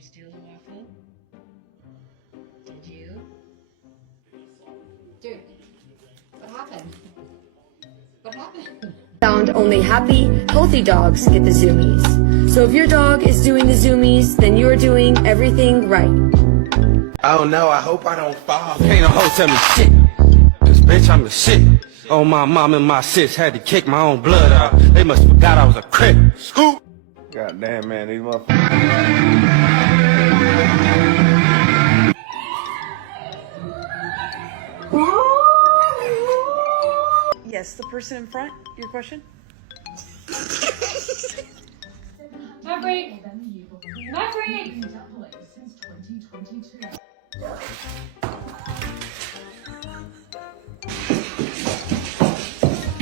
you steal a waffle? Did you? Dude, what happened? What happened? Found only happy, healthy dogs get the zoomies. So if your dog is doing the zoomies, then you're doing everything right. Oh no, I hope I don't fall. Can't no hoe tell me shit. Cause bitch, I'm the shit. Oh, my mom and my sis had to kick my own blood out. They must forgot I was a crip. Scoop! God damn, man, these motherfuckers. Yes, the person in front, your question? Maverick! Maverick!